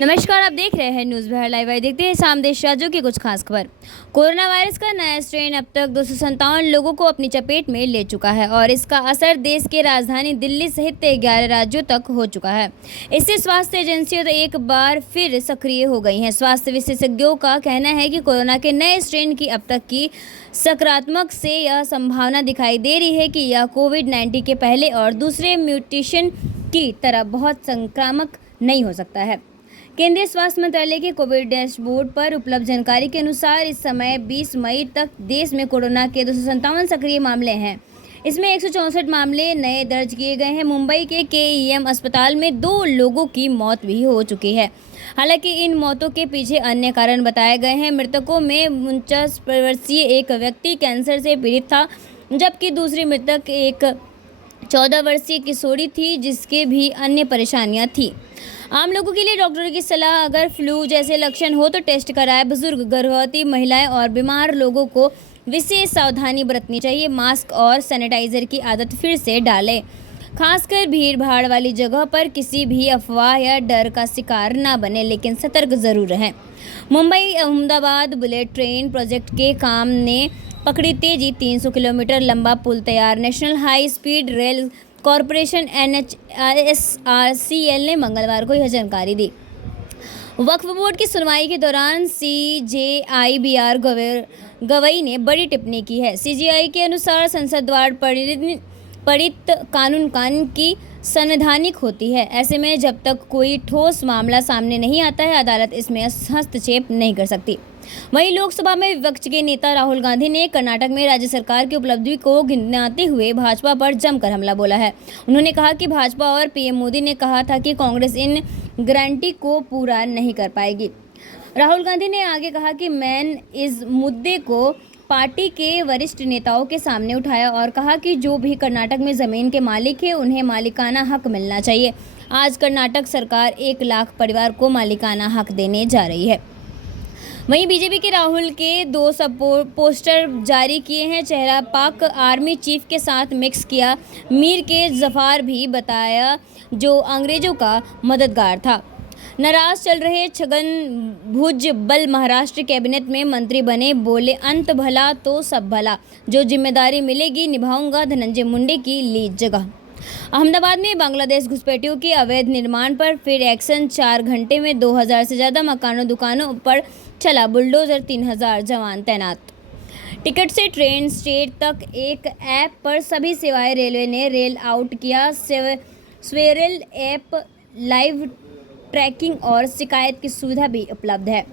नमस्कार, आप देख रहे हैं न्यूज़ बिहार लाइव। देखते हैं शाम देश राज्यों की कुछ खास खबर। कोरोना वायरस का नया स्ट्रेन अब तक 257 लोगों को अपनी चपेट में ले चुका है और इसका असर देश के राजधानी दिल्ली सहित 11 राज्यों तक हो चुका है। इससे स्वास्थ्य एजेंसियां एक बार फिर सक्रिय हो गई हैं। स्वास्थ्य विशेषज्ञों का कहना है कि कोरोना के नए स्ट्रेन की अब तक की सकारात्मक से यह संभावना दिखाई दे रही है कि यह कोविड-19 के पहले और दूसरे म्यूटेशन की तरह बहुत संक्रामक नहीं हो सकता है। केंद्रीय स्वास्थ्य मंत्रालय के कोविड डैशबोर्ड पर उपलब्ध जानकारी के अनुसार इस समय 20 मई तक देश में कोरोना के 257 सक्रिय मामले हैं। इसमें 164 मामले नए दर्ज किए गए हैं। मुंबई के KEM अस्पताल में 2 लोगों की मौत भी हो चुकी है। हालांकि इन मौतों के पीछे अन्य कारण बताए गए हैं। मृतकों में 49 वर्षीय एक व्यक्ति कैंसर से पीड़ित था, जबकि दूसरी मृतक एक 14 वर्षीय किशोरी थी जिसके भी अन्य परेशानियां थी। आम लोगों के लिए डॉक्टरों की सलाह, अगर फ्लू जैसे लक्षण हो तो टेस्ट कराएं। बुजुर्ग, गर्भवती महिलाएं और बीमार लोगों को विशेष सावधानी बरतनी चाहिए। मास्क और सैनिटाइजर की आदत फिर से डालें। खासकर भीड़ भाड़ वाली जगह पर किसी भी अफवाह या डर का शिकार न बने, लेकिन सतर्क जरूर रहें। Mumbai Ahmedabad bullet train project के काम ने पकड़ी तेजी। 300 किलोमीटर लंबा पुल तैयार। National high speed rail corporation NHRCL ने मंगलवार को यह जानकारी दी। वक्फ बोर्ड की सुनवाई के दौरान CJIBR गवई ने बड़ी टिप्पणी की है। CJI के अनुसार संसद द्वारा पारित कानून की संवैधानिक होती है। ऐसे में जब तक कोई ठोस मामला सामने नहीं आता है, अदालत इसमें हस्तक्षेप नहीं कर सकती। वहीं लोकसभा में विपक्ष के नेता राहुल गांधी ने कर्नाटक में राज्य सरकार की उपलब्धि को गिनाते हुए भाजपा पर जमकर हमला बोला है। उन्होंने कहा कि भाजपा और PM मोदी ने कहा था कि कांग्रेस इन गारंटी को पूरा नहीं कर पाएगी। राहुल गांधी ने आगे कहा कि मैंने इस मुद्दे को पार्टी के वरिष्ठ नेताओं के सामने उठाया और कहा कि जो भी कर्नाटक में जमीन के मालिक है उन्हें मालिकाना हक मिलना चाहिए। आज कर्नाटक सरकार 1 लाख परिवार को मालिकाना हक देने जा रही है। वहीं बीजेपी के राहुल के 2 पोस्टर जारी किए हैं। चेहरा पाक आर्मी चीफ के साथ मिक्स किया। मीर के जफार भी बताया जो अंग्रेजों का मददगार था। नाराज चल रहे छगन भुजबल महाराष्ट्र कैबिनेट में मंत्री बने। बोले अंत भला तो सब भला, जो जिम्मेदारी मिलेगी निभाऊंगा। धनंजय मुंडे की ली जगह। अहमदाबाद में बांग्लादेश घुसपैठियों के अवैध निर्माण पर फिर एक्शन। 4 घंटे में 2000 से ज़्यादा मकानों दुकानों पर चला बुलडोजर। 3000 जवान तैनात। टिकट से ट्रेन स्टेट तक एक ऐप पर सभी सेवाएं। रेलवे ने रेल आउट किया। स्वेरेल ऐप लाइव ट्रैकिंग और शिकायत की सुविधा भी उपलब्ध है।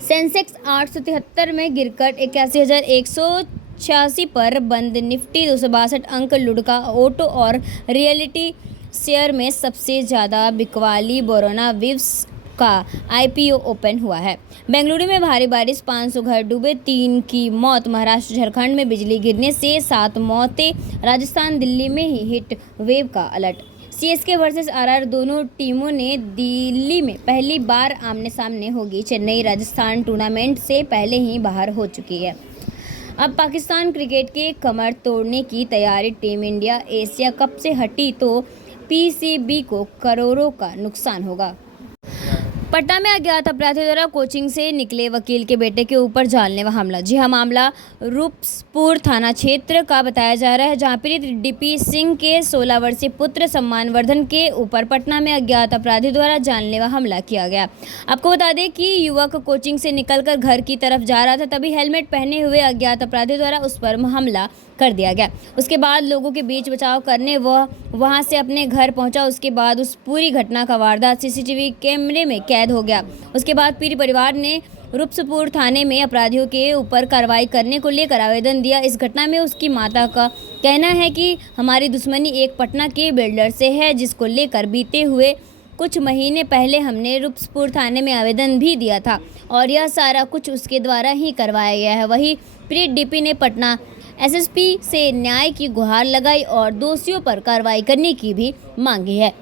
सेंसेक्स 873 में गिरकर 81,186 पर बंद। निफ्टी 262 अंक लुढ़का। ऑटो और रियलिटी शेयर में सबसे ज़्यादा बिकवाली बोरोना विव्स का IPO ओपन हुआ है। बेंगलुरु में भारी बारिश, 500 घर डूबे, 3 की मौत। महाराष्ट्र झारखंड में बिजली गिरने से 7 मौतें। राजस्थान दिल्ली में ही हीट वेव का अलर्ट। CSK वर्सेस RR दोनों टीमों ने दिल्ली में पहली बार आमने सामने होगी। चेन्नई राजस्थान टूर्नामेंट से पहले ही बाहर हो चुकी है। अब पाकिस्तान क्रिकेट के कमर तोड़ने की तैयारी। टीम इंडिया एशिया कप से हटी तो PCB को करोड़ों का नुकसान होगा। पटना में अज्ञात अपराधियों द्वारा कोचिंग से निकले वकील के बेटे के ऊपर जानलेवा हमला। जी हां, मामला रूपसपुर थाना क्षेत्र का बताया जा रहा है, जहां पीड़ित DP सिंह के 16 वर्षीय पुत्र सम्मानवर्धन के ऊपर पटना में अज्ञात अपराधियों द्वारा जानलेवा हमला किया गया। आपको बता दें कि युवक कोचिंग से निकलकर घर की तरफ जा रहा था, तभी हेलमेट पहने हुए अज्ञात अपराधियों द्वारा उस पर हमला कर दिया गया। उसके बाद लोगों के बीच बचाव करने वह वहां से अपने घर पहुंचा। उसके बाद उस पूरी घटना का वारदात CCTV कैमरे में कैद हो गया। उसके बाद पीड़ित परिवार ने रूपसपुर थाने में अपराधियों के ऊपर कार्रवाई करने को लेकर आवेदन दिया। इस घटना में उसकी माता का कहना है कि हमारी दुश्मनी एक पटना के बिल्डर से है, जिसको लेकर बीते हुए कुछ महीने पहले हमने रूपसपुर थाने में आवेदन भी दिया था और यह सारा कुछ उसके द्वारा ही करवाया गया है। वहीं पीड़ित DP ने पटना SSP से न्याय की गुहार लगाई और दोषियों पर कार्रवाई करने की भी मांगी है।